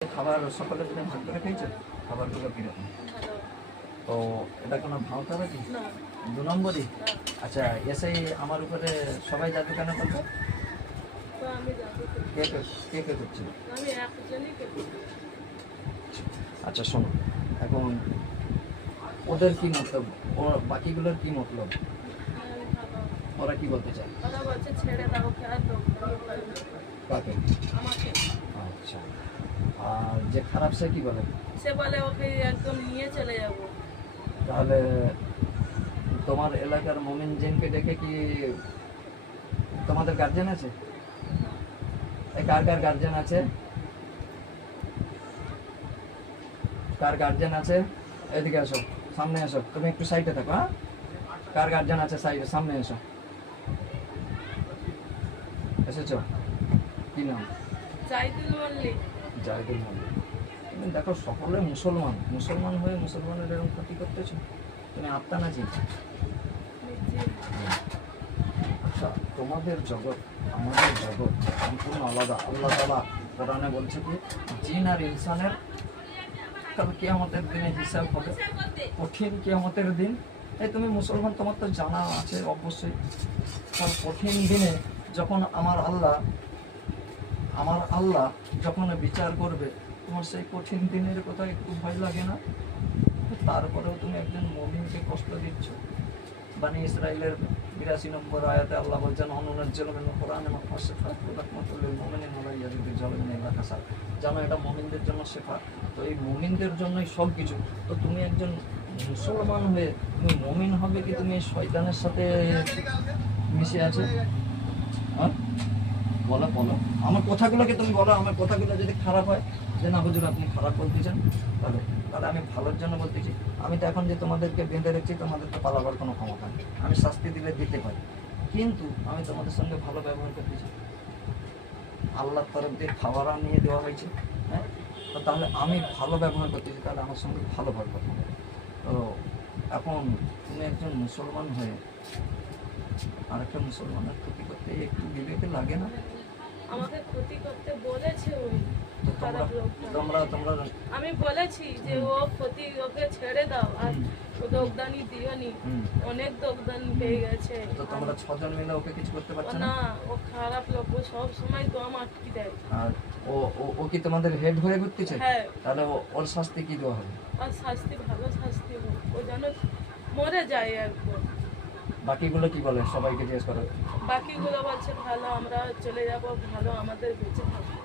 খাবার সকালে তুমি ভাগ করে খেয়েছো? খাবারগুলো কীরকম? তো এটা কোনো ভাওতা নাকি? 2 নম্বরই? আচ্ছা, এসে আমার উপরে সবাই জাদু কেন করতো? কে কে কে করছিল? আচ্ছা শোনো, এখন ওদের কি মতলব, ও বাকিগুলোর কি মতলব, ওরা কি বলতে চায়? ওরা বলছে ছেড়ে দাও, আর কাকে? আমাকে। আচ্ছা, আর যে খারাপ সে কি বলে? সে বলে ওকে একদম নিয়ে চলে যাব। তাহলে তোমার এলাকার মোমিন জিনকে ডেকে কি তোমাদের গার্জেন আছে? কার কার গার্জেন আছে? কার গার্জেন আছে? এদিকে আসো, সামনে এসো, তুমি একটু সাইডে থাকো। হ্যাঁ, কার গার্জেন আছে সাইডে? সামনে এসো। এসেছো? কি নাম? জাইদুল মল্লিক। জাহিদুল মল্লিক। তুমি দেখো সকলে মুসলমান, মুসলমান হয়ে মুসলমানের এরকম ক্ষতি করতেছো। তুমি আত্মা না জিন? আচ্ছা, তোমাদের জগৎ আমাদের জগৎ সম্পূর্ণ আলাদা। আল্লাহ তাআলা কোরআনে বলছে কি, জিন আর ইনসানের কাল কিয়ামতের দিনে হিসাব হবে, কঠিন কিয়ামতের দিন। এই তুমি মুসলমান, তোমার তো জানা আছে অবশ্যই। কাল কঠিন দিনে যখন আমার আল্লাহ যখন বিচার করবে, তোমার সেই কঠিন দিনের কথা একটু ভয় লাগে না? তারপরেও তুমি একজন মুমিনকে কষ্ট দিচ্ছ। বানি ইসরাইলের 82 নম্বর আয়াতে আল্লাহ বলছেন, অনুনাজ্জিলু মিনাল কুরআনি মা হুয়া শিফাউন ওয়া রাহমাতুল লিল মুমিনিনা ওয়া লা ইয়াজিদু যালিমিনা ইল্লা খাসারা। জানো এটা মুমিনদের জন্য শিফা। তো এই মুমিনদের জন্যই সব কিছু। তো তুমি একজন মুসলমান হয়ে তুমি মুমিন হবে কি তুমি শয়তানের সাথে মিশে আছো? হ্যাঁ, বলো বলো, আমার কথাগুলোকে তুমি বলো। আমার কথাগুলো যদি খারাপ হয়, যে না হুজুর আপনি খারাপ বলতেছেন, তাহলে তাহলে আমি ভালোর জন্য বলতেছি। আমি তো এখন যে তোমাদেরকে বেঁধে রেখেছি, তোমাদেরকে পালাবার কোনো ক্ষমতা নেই। আমি শাস্তি দিলে দিতে পারি, কিন্তু আমি তোমাদের সঙ্গে ভালো ব্যবহার করতেছি। আল্লাহর তরফ দিয়ে খাবার নিয়ে দেওয়া হয়েছে। হ্যাঁ, তো তাহলে আমি ভালো ব্যবহার করতেছি, তাহলে আমার সঙ্গে ভালো ব্যবহার করতে হবে। তো এখন তুমি একজন মুসলমান হয়ে আরেকটা মুসলমানের ক্ষতি করতে একটু বিবেকে লাগে না? আমাকে ক্ষতি করতে বলেছে ওই তো খারাপ লোকটা। তোমরা আমি বলেছি যে ও ক্ষতি, ওকে ছেড়ে দাও, আর ও দোগদানি দিওনি। অনেক দোগদানি পেয়ে গেছে। তো তোমরা 6 জন মিলে ওকে কিছু করতে পারছো না? না, ও খারাপ লোক, ও সব সময় দম আটকে দেয়। আর ও ও ও কি তোমাদের হেড হয়ে ঘুরতেছে? হ্যাঁ। তাহলে ওর শাস্তি কি দেওয়া হবে? আর শাস্তি, ভালো শাস্তি হোক, ও যেন মরে যায় একদম। বাকিগুলো কি বলে? সবাইকে জিজ্ঞেস করো। বাকিগুলো বলছে ভালো, আমরা চলে যাব, ভালো, আমাদের বেঁচে থাকবে।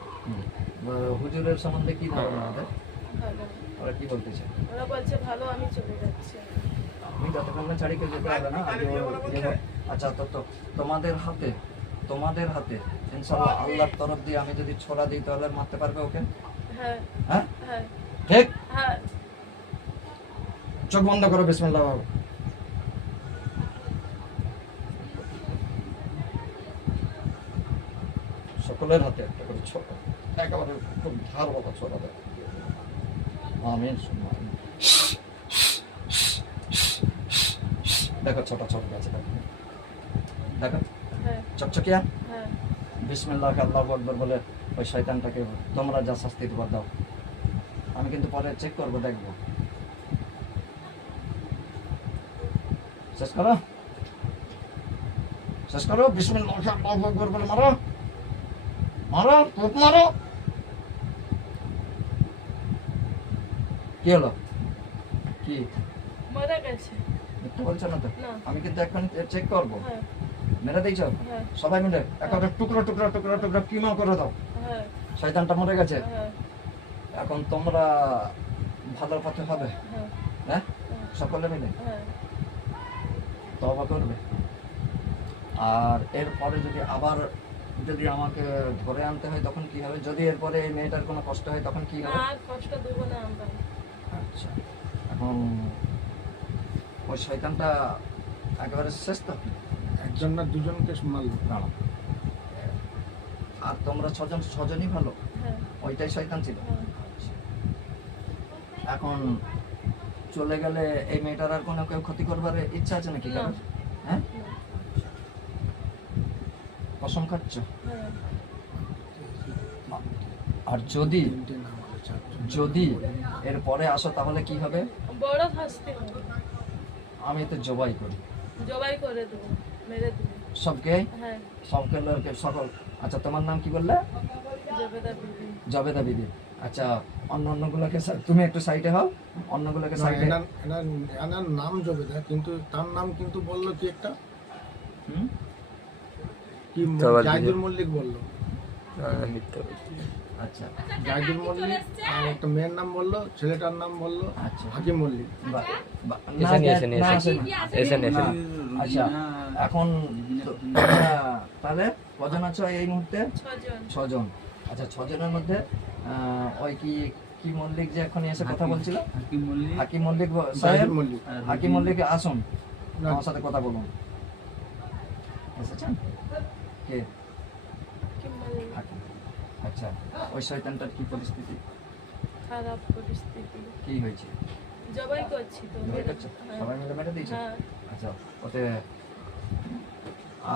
হুজুরের সম্বন্ধে কি ধারণা আমাদের? ভালো, ওরা কি বলতেছে? ওরা বলছে ভালো, আমি চলে যাচ্ছি। আমি যতক্ষণ না ছাড়ি কেউ যেতে হবে না। আচ্ছা, তো তোমাদের হাতে ইনশাআল্লাহ আল্লাহর তরফ দিয়ে আমি যদি ছোড়া দিই, তাহলে মারতে পারবে ওকে? হ্যাঁ হ্যাঁ হ্যাঁ ঠিক। হ্যাঁ। চোখ বন্ধ করো, বিসমিল্লাহ বাবু। সকলের হাতে একটা করে ছোট, একেবারে খুব ধারবালা ছোড়া দেয়। আমিন সুম্মা আমিন। দেখো ছোট ছোট গাছ, দেখো চকচকিয়া। হ্যাঁ। বিসমিল্লাহ আল্লাহু আকবার বলে ওই শয়তানটাকে তোমরা যা শাস্তি দেবার দাও। আমি কিন্তু পরে চেক করবো, দেখবো। শেষ করো, শেষ করো। বিসমিল্লাহ আল্লাহু আকবার বলে মারো, মারো, খুব মারো। কি হলো? কি মরে গেছে? মিথ্যা বলছো না তো? না। আমি কিন্তু এখন চেক করবো। হ্যাঁ মেরে দিয়েছো? হ্যাঁ সবাই মিলে একেবারে টুকরো টুকরো টুকরো টুকরো কিমা করে দাও। হ্যাঁ শয়তানটা মরে গেছে। হ্যাঁ এখন তোমরা ভালোর পথে হবে। হ্যাঁ হ্যাঁ, সকলে মিলে হ্যাঁ। তওবা করবে। আর এরপরে যদি আমাকে ধরে আনতে হয়, তখন কি হবে? যদি এরপরে এই মেয়েটার কোনো কষ্ট হয়, তখন কি হবে? আর কষ্ট দেবো না আমরা। আচ্ছা, এখন ওই শয়তানটা একেবারে শেষ তো? একজন না দুজনকে মারলো। দাঁড়াও, আর তোমরা ছজনই ভালো? হ্যাঁ ওইটাই শয়তান ছিল? হ্যাঁ। এখন চলে গেলে এই মেয়েটার আর কোনো কেউ ক্ষতি করবার ইচ্ছা আছে নাকি? না। হ্যাঁ, কসম খাচ্ছ? হ্যাঁ। আর যদি আচ্ছা যদি এর পরে আসো তাহলে কি হবে? বড় শাস্তি হবে, আমি তো জবাই করি জবাই করে দেবো, মেরে দেবো। সবকে, হ্যাঁ, সবকে লোককে সকল। আচ্ছা তোমার নাম কি বললে? জবেদা বিবি। জবেদা বিবি। আচ্ছা অন্য অন্যগুলোকে তুমি একটু সাইডে হও, অন্যগুলোকে না, সাইডে। এনার নাম জবেদা, কিন্তু তার নাম কিন্তু বললো কি একটা হুম? কি জবাব জাহিদুল দিলে। মল্লিক বললো, আচ্ছা জাহিদুল মল্লিক। আর একটা মেয়ের নাম বললো, ছেলেটার নাম বললো আচ্ছা হাকিম মল্লিক। বা- বা- এসে নি, না, এসে নি, না, এসে আসে নি। না। এসেন এসেন। না, আচ্ছা এখন তোমরা তাহলে কজন আছো এই মুহূর্তে? 6 জন। 6 জন। আচ্ছা 6 জনের মধ্যে ওই কি কি মল্লিক যে এখন এসে কথা বলছিল, হাকিম মল্লিক সাহেব, জাহিদুল মল্লিক। হাকিম মল্লিক আসুন না, আমার সাথে কথা বলুন। এসেছেন কে? কি বলে? হাকিম। আচ্ছা ওই শয়তানটার কি পরিস্থিতি, খারাপ পরিস্থিতি, কি হয়েছে? জবাই করছি তো। জবাই করছো? হ্যাঁ। সবাই মিলে মেরে দিয়েছে? হ্যাঁ, আচ্ছা ওতে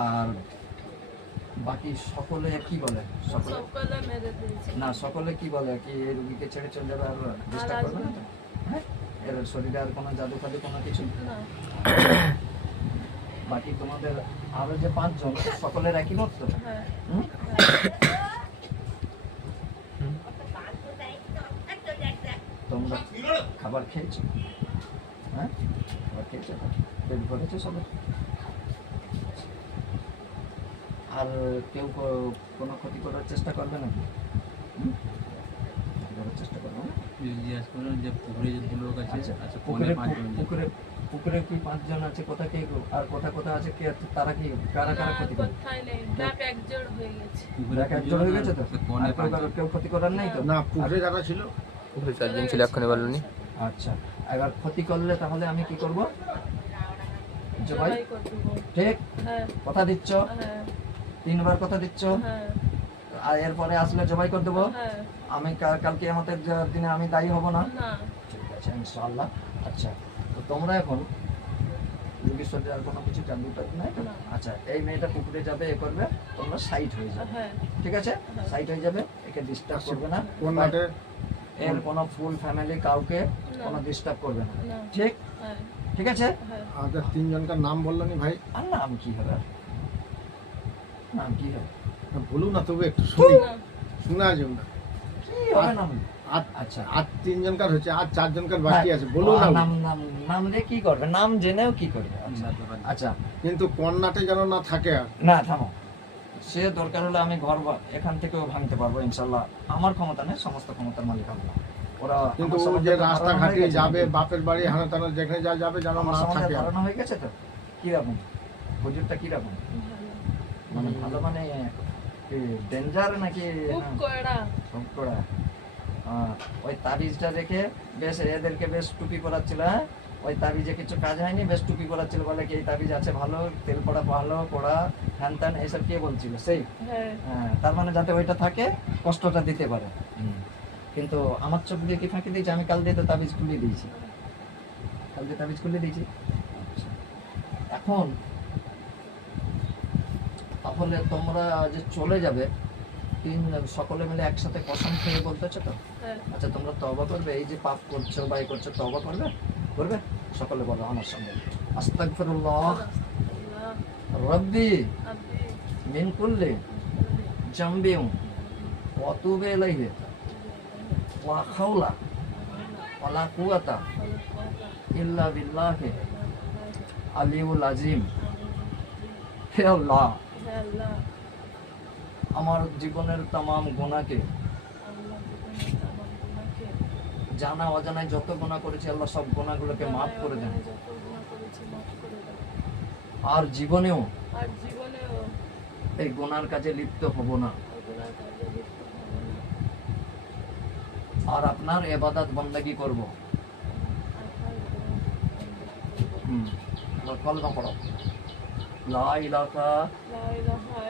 আর বাকি সকলে কি বলে? সকলে সকলে মেরে দিয়েছি। না, সকলে কি বলে কি এই রুগীকে ছেড়ে চলে যাবে আর ডিস্টার্ব করবে না তো? হ্যাঁ? এর শরীরে আর কোনো জাদু ফাদু কোনো কিছু? না, বাকি তোমাদের আরো যে 5 জন সকলের একই মত তো? হ্যাঁ, হুম? তোমরা খাবার খেয়েছো? হ্যাঁ খাবার খেয়েছো তো? পেট ভরেছো সবাই? আর কেউ কোনো ক্ষতি করার চেষ্টা করবে না? হুম? করার চেষ্টা করবে না? জিজ্ঞেস করুন যে পুকুরে যে লোক আছে, আচ্ছা আচ্ছা পুকুরে পুকুরে 5 জন যে- পুকুরে পুকুরে কি 5 জন আছে? কোথায় কে আর কোথায় আছে কে? তারা কি কারা কারা না, ক্ষতি করে? কোথায় নেই, ব্যাগ একজোড় হয়ে গেছে। পুকুরে দেখ একজন হয়ে গেছে তো? কোনে আর 5 জন। কেউ ক্ষতি করার নাই তো? না পুকুরে যারা ছিল 4 দিন ছিল এক্ষুনি বললো নি। আচ্ছা এবার ক্ষতি করলে তাহলে আমি কি করব? জবাই? জবাই করে দেবো। ঠিক হ্যাঁ, কথা দিচ্ছ? হ্যাঁ, 3 বার কথা দিচ্ছ? হ্যাঁ, আর এরপরে আসলে জবাই করে দেবো? হ্যাঁ, আমি কালকে আমাদের দিনে আমি দায়ী হব না? না, ঠিক আছে ইনশাআল্লাহ। আচ্ছা তো তোমরা এখন রোগীর শরীরে আর কোনো কিছু জাদু টাদু নাই তো? না। আচ্ছা এই মেয়েটা পুকুরে যাবে এ করবে, তোমরা সাইড হয়ে যাবে, হ্যাঁ, ঠিক আছে? সাইড হয়ে যাবে, একে ডিস্টার্ব করবে না, কোন মাঠে এর কোনো ফুল ফ্যামিলি কাউকে না। কোনো ডিস্টার্ব করবে না, না, ঠিক হ্যাঁ, ঠিক আছে? হ্যাঁ, আমাদের 3 জনকার নাম বললো নি ভাই, আর নাম কি হবে? আর নাম কি হবে? বলুন না তবু একটু শুনি, না, শোনা যাবে না। কি হবে নাম? আর আচ্ছা আর 3 জনকার হচ্ছে, আর 4 জনকার বাকি আছে, বলুন আর না। নাম নাম নাম দিয়ে কি করবে? নাম জেনেও কি করবে? আচ্ছা আচ্ছা কিন্তু কন্যাটে যেন না থাকে আর। না থামো, সে দরকার হলে আমি ঘর এখান থেকেও ভাঙতে পারবো ইনশাল্লাহ, আমার ক্ষমতা নেই, সমস্ত ক্ষমতার মালিক আল্লাহ। ওরা কিন্তু আমার ও সম্বন্ধে যে ধারণা রাস্তাঘাটে হয়ে গেছে যাবে, নাকি? বাপের বাড়ি হানা টানা যেখানে যা যাবে যেন আমার না সম্বন্ধে থাকে আর। ধারণা হয়ে গেছে তো? কিরকম হুজুরটা কিরকম? ভালো। মানে ভালো মানে ডেঞ্জার নাকি? খুব কড়া। খুব কড়া। ওই তাবিজটা দেখে বেশ এদেরকে বেশ টুপি পরাচ্ছিল, হ্যাঁ? ওই তাবিজে কিছু কাজ হয়নি, বেশ টুপি পরাচ্ছিল, বলে কি এই তাবিজ আছে ভালো, তেল পড়া ভালো, পড়া হ্যান ত্যান এইসব কে বলছিল? সেই হ্যাঁ, হ্যাঁ, তার মানে যাতে ওইটা থাকে, কষ্টটা দিতে পারে। কিন্তু আমার চোখ দিয়ে কি ফাঁকি দিয়েছে? আমি কাল দিয়ে তো তাবিজ খুলে দিয়েছি, কাল দিয়ে তাবিজ খুলে দিয়েছি। আচ্ছা। এখন তাহলে তোমরা যে চলে যাবে 3 সকলে মিলে একসাথে কসম খেয়ে বলতেছো তো? হ্যাঁ, আচ্ছা তোমরা তওবা করবে, এই যে পাপ করছো বা এই করছো, তওবা করবে? করবে? সকলে বলো আমার সঙ্গে, আস্তাগফিরুল্লাহ আল্লাহ, রাব্বি আব্বি, মিন কুল্লি জামবিন ওয়া তুবু ইলাইহি ওয়া হাওলা ওয়া লা কুওয়াতা ইল্লা বিল্লাহি আলিউল আযীম। হে আল্লাহ, হে আল্লাহ, আমার জীবনের तमाम গুনাহকে, আল্লাহ জীবনে আমার গুনাহকে, জানা অজানায় যত গুনাহ করেছি আল্লাহ সব গুনাহগুলোকে মাফ করে দেন, যত গুনাহ করেছি মাফ করে দাও। আর জীবনেও আর জীবনেও এই গুনার কাজে লিপ্ত হব না, ওই গুনার কাজে লিপ্ত হব না। আর আপনার ইবাদত বন্দেগী করব। আপনার গুনাহ করব। কলমা পড়ো, লা ইলাহা লা ইলাহা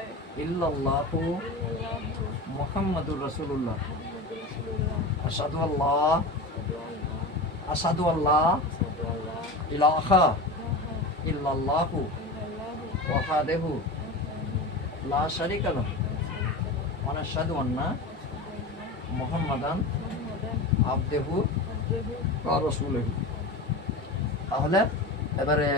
ইল্লাল্লাহু ইল্লাল্লাহু মুহাম্মাদুর রাসূলুল্লাহ, মুহাম্মাদুর রাসূলুল্লাহ, আশহাদু আল্লাহ আশহাদু আল্লাহ ইলাহা ইলাহা ইল্লাল্লাহু ইল্লাল্লাহু ওয়াহদাহু লা শারীকা লাহু ওয়া নাশহাদু আন্না মুহাম্মাদান আবদেহু আব্দেহু রসুলেহু। তাহলে এবারে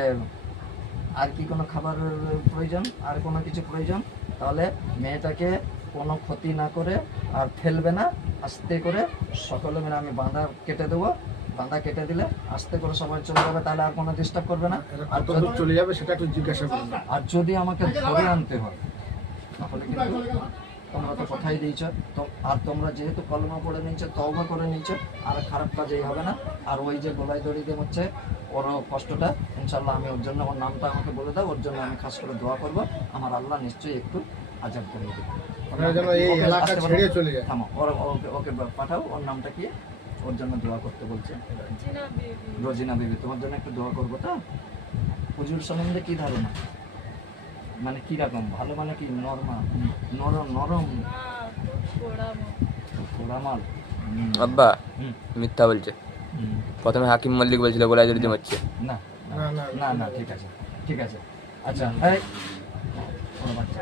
আর কি কোনো খাবারের প্রয়োজন, আর কোনো কিছু প্রয়োজন? তাহলে মেয়েটাকে কোনো ক্ষতি না করে আর ফেলবে না, আস্তে করে সকলে মিলে আমি বাঁধা কেটে দেবো। বাঁধা কেটে দিলে আস্তে করে সবাই চলে যাবে, তাহলে আর কোনো ডিস্টার্ব করবে না। এরা আর কত দূর চলে যাবে সেটা একটু জিজ্ঞাসা করুন। আর যদি আমাকে ধরে আনতে হয় তাহলে কিন্তু তোমরা তো কথাই দিয়েছ তো, আর তোমরা যেহেতু কলমা পড়ে নিচ্ছ, তওবা করে নিচ্ছ, আর খারাপ কাজেই হবে না। আর ওই যে গলায় দড়ি দিয়ে হচ্ছে ওর কষ্টটা, ইনশাল্লাহ আমি ওর জন্য, ওর নামটা আমাকে বলে দাও, ওর জন্য আমি খাস করে দোয়া করব, আমার আল্লাহ নিশ্চয়ই একটু আজাব করে দেবে। আপনারা যেন এই ওকে এলাকা আসতে বলো। ছেড়ে চলে যায়। থামো, ওকে ওকে পাঠাও, ওর নামটা কি, ওর জন্য দোয়া করতে বলছে। রোজিনা বেবি। রোজিনা বিবি, তোমার জন্য একটু দোয়া করবো। তো হুজুর সম্বন্ধে কি ধারণা, মানে কি রকম ভালো, মানে কি নরম নরম না খুব পোড়ামো। পোড়ামাল? আব্বা হুম। মিথ্যা বলছে। হুম। প্রথমে হাকিম মল্লিক বলছিল গোলায় জড়িতে মারছে। না না, না, না না ঠিক আছে, ঠিক আছে। আচ্ছা এই কোনো বাচ্চা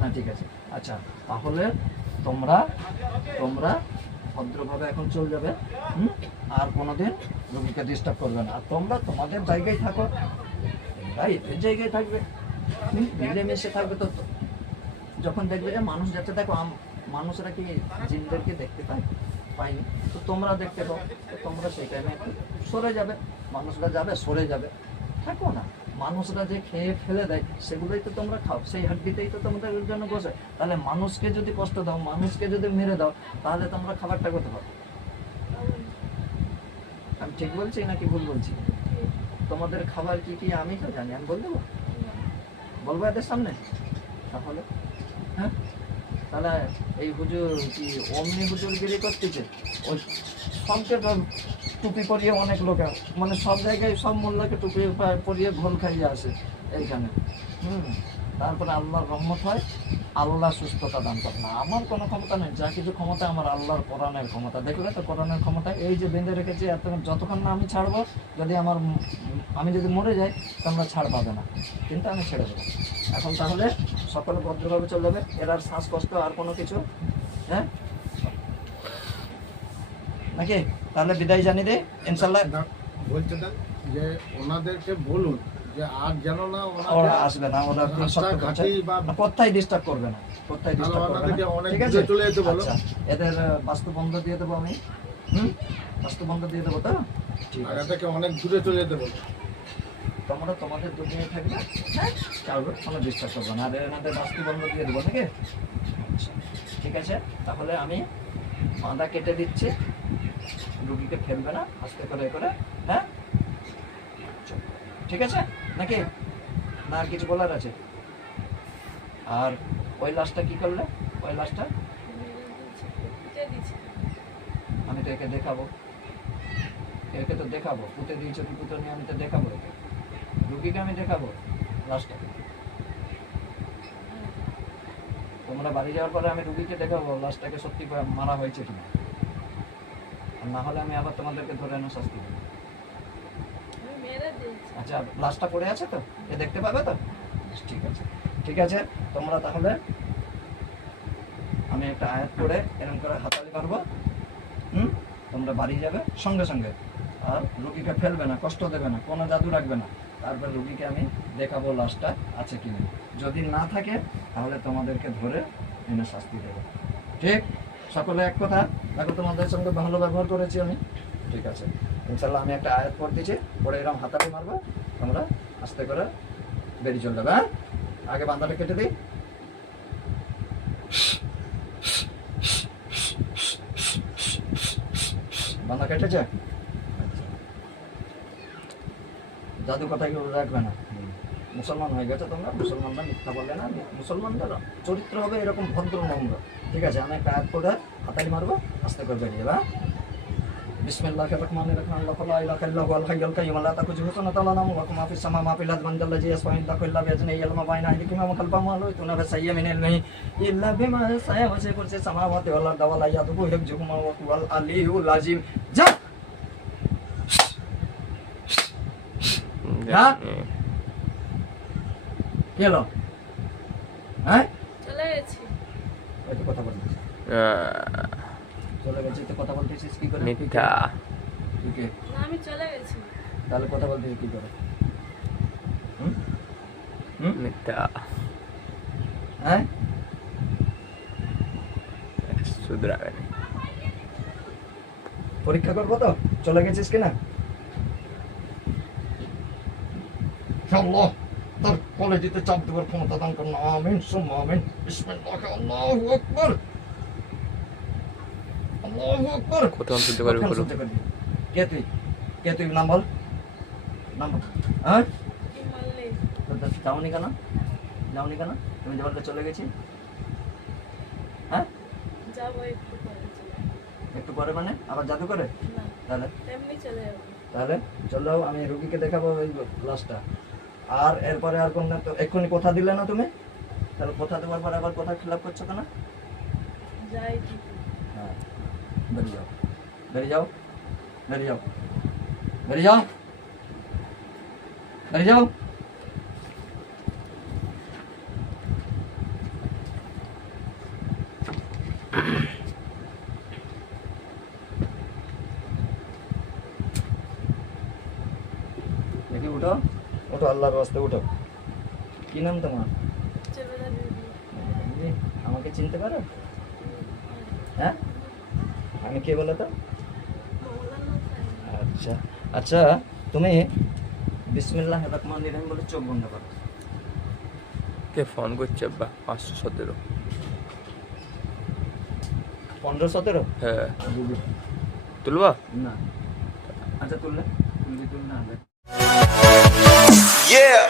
না, ঠিক আছে। আচ্ছা তাহলে তোমরা তোমরা ভদ্রভাবে এখন চলে যাবে, আর কোনোদিন রোগীকে ডিস্টার্ব করবে না। আর তোমরা তোমাদের জায়গায় থাকো, এদের জায়গায় থাকবে, মিলেমিশে থাকবে। তো যখন দেখবে যে মানুষ যাচ্ছে, দেখো মানুষরা কি জিনদেরকে দেখতে পায়নি, তো তোমরা দেখতে পাও, তো তোমরা সেই টাইমে একটু সরে যাবে। মানুষরা যাবে, সরে যাবে, থাকো না। মানুষরা যে খেয়ে ফেলে দেয় সেগুলোই তো তোমরা খাও, সেই হাড্ডিতেই তো তোমাদের জন্য বসে। তাহলে মানুষকে যদি কষ্ট দাও, মানুষকে যদি মেরে দাও, তাহলে তোমরা খাবারটা করতে পারো। আমি ঠিক বলছি নাকি ভুল বলছি? তোমাদের খাবার কি কি আমি তো জানি, আমি বল দেবো, বলবো এদের সামনে? তাহলে হ্যাঁ, তাহলে এই হুজুর কি অমনি হুজুরগিরি করতেছে? ওই সবকে টুপি পরিয়ে অনেক লোক, মানে সব জায়গায় সব মোল্লাকে টুপি পরিয়ে ঘোল খাইয়ে আসে এইখানে। তারপরে আল্লাহর রহমত হয়, আল্লাহ সুস্থতা দান করে না। আমার কোনো ক্ষমতা নেই, যা কিছু ক্ষমতা আমার আল্লাহর কোরআনের ক্ষমতা। দেখবে তো কোরআনের ক্ষমতা, এই যে বেঁধে রেখেছি এতক্ষণ, যতক্ষণ না আমি ছাড়বো, যদি আমি যদি মরে যাই তোমরা ছাড় পাবে না, কিন্তু আমি ছেড়ে দেবো। এখন তাহলে সকলে ভদ্রভাবে চলে যাবে। এর আর শ্বাসকষ্ট আর কোনো কিছু, হ্যাঁ নাকি? তাহলে বিদায় জানিয়ে দে ইনশাল্লাহ। বলতে দেন যে ওনাদেরকে বলুন যে আর যেন না ওরা আসবে না, ওরা ঘাটি বা কোথায় ডিস্টার্ব করবে না, কোথায় ডিস্টার্ব করবে ওনাদেরকে না, অনেক ঠিক আছে? দূরে চলে যেতে বলো। আচ্ছা, এদের বাস্তু বন্ধ দিয়ে দেবো আমি, বাস্তু বন্ধ দিয়ে দেবো। তো ঠিক আর আছে, এদেরকে অনেক দূরে চলে যেতে বলো। তোমরা তোমাদের দুনিয়ায় থাকবে, কারোর কোনো ডিস্টার্ব করবে না। আর এনাদের বাস্তু বন্ধ দিয়ে দেবো নাকি? আচ্ছা ঠিক আছে, তাহলে আমি বাঁধা কেটে দিচ্ছি, রুগীকে ফেলবে না, আস্তে করে করে, হ্যাঁ ঠিক আছে নাকি? না আর কিছু বলার আছে? আর ওই লাশটা কি করলে? ওই লাশটা পুঁতে দিছি। আমি তো একে দেখাবো, একে তো দেখাবো, পুঁতে দিয়েছে কি পুঁতে নিয়ে, আমি তো দেখাবো একে, রুগীকে আমি দেখাবো লাশটাকে। তোমরা বাড়ি যাওয়ার পরে আমি রুগীকে দেখাবো লাশটাকে সত্যি করে মারা হয়েছে কিনা, আর না হলে আমি আবার তোমাদেরকে ধরে এনে শাস্তি দেবো। আমি মেরে দিয়েছি। আচ্ছা লাশটা পড়ে আছে তো, এ দেখতে পাবে তো? ঠিক আছে, ঠিক আছে। তোমরা তাহলে আমি একটা আয়াত করে এরকম করে হাতালি পারবো, তোমরা বাড়ি যাবে সঙ্গে সঙ্গে, আর রুগীকে ফেলবে না, কষ্ট দেবে না, কোনো জাদু রাখবে না। তারপর রুগীকে আমি দেখাবো লাশটা আছে কিনা, যদি না থাকে তাহলে তোমাদেরকে ধরে এনে শাস্তি দেবো। ঠিক? সকলে এক কথা? দেখো তোমাদের সঙ্গে ভালো ব্যবহার করেছি আমি, ঠিক আছে। ইনশাল্লাহ আমি একটা আয়াত পড়তেছি, পরে এরকম হাতালি মারবো, তোমরা আস্তে করে বেরিয়ে চলে যাবে। হ্যাঁ, আগে বান্দাটা কেটে দিই। বান্দা কেটেছে? জাদু কথাই রাখবে না। মুসলমান হয়ে গেছে তোমরা, মুসলমানরা মিথ্যা বললে না, মুসলমানদের চরিত্র হবে এরকম ভদ্র নম্র, ঠিক আছে? আমি একটা আয়াত করে হাতালি মারবো, আস্তে করে বেরিয়ে যাবে। বিসমিল্লাহির রহমানির রহিম, আল্লাহু লা ইলাহা ইল্লা হুয়াল হাইয়ুল কাইয়্যুম লা তাখুযুহু সিনাতুন ওয়া লা নাওম ওয়া মা ফিস সামা'i মা ফিল আরদি মান যাল্লা ইয়াসফা'u কুল্লা বি'iznihi ইয়ালামু বাইনা আইদিহিম ওয়া খালফাহুম ওয়া লা yuhituna bi shay'in min ilmihi ইল্লা বিমা শা'a ওয়াসি'a কুরসিয়্যুহু সামাওয়াতি ওয়াল আরদা ওয়া লা ইয়াউদুহু হিফযুহুমা ওয়া হুয়াল আলিয়্যুল আযীম। যা হ্যাঁ, কি হলো? হ্যাঁ, চলে গেছি। ওই তো কথা বলছি, চলে গেছে তো কথা বলতেছিস কি করে? মিথ্যা। তুই কে? না আমি চলে গেছি। তাহলে কথা বলতেছিস কি করে? হুম? হুম? মিথ্যা। হ্যাঁ? শুধরাবে না। পরীক্ষা করবো তো চলে গেছিস কিনা? আল্লাহ তার কলেজেতে চাপ দেবার ক্ষমতা দান করুন, আমিন সুম্মা আমিন। বিসমিল্লাহ, আল্লাহু আকবার, আল্লাহু আকবার। কতক্ষণ শুনতে পারবি কতক্ষণ বলো? শুনতে পারবি? কে তুই? কে তুই? নাম বল, নাম বল। হ্যাঁ, কি মানলে? যাওনি কেন? যাওনি কেন? তুমি যে বলতে চলে গেছি? হ্যাঁ, যাবো একটু পরে চলে। একটু পরে মানে আবার জাদু করে? না তাহলে এমনি চলে যাবো। তাহলে চলো, আমি রুগীকে দেখাবো ওই লাশটা। আর এরপরে আর কোন তো এক্ষুনি কথা দিলে না তুমি, তাহলে কথা দেওয়ার পরে আবার কথা খিলাপ করছো কেন? যাই ঠিকই। হ্যাঁ, বেরিয়ে যাও, বেরিয়ে যাও, বেরিয়ে যাও, বেরিয়ে যাও, বেরিয়ে যাও। দেখি উঠো, উঠো, আল্লাহর রাস্তায় উঠো। কি নাম তোমার? চেবেদা দিদি। দিদি, আমাকে চিনতে পারো? হ্যাঁ, আমি কে বলো তো? মৌলানা সাহেব। আচ্ছা আচ্ছা, তুমি বিসমিল্লাহ রহমানির রহিম বলে চোখ বন্ধ করো। কে ফোন করছে আব্বা? 517। 15-17? হ্যাঁ, তুলবা? না, আচ্ছা তুললে তুলবি, তুল না। Yeah.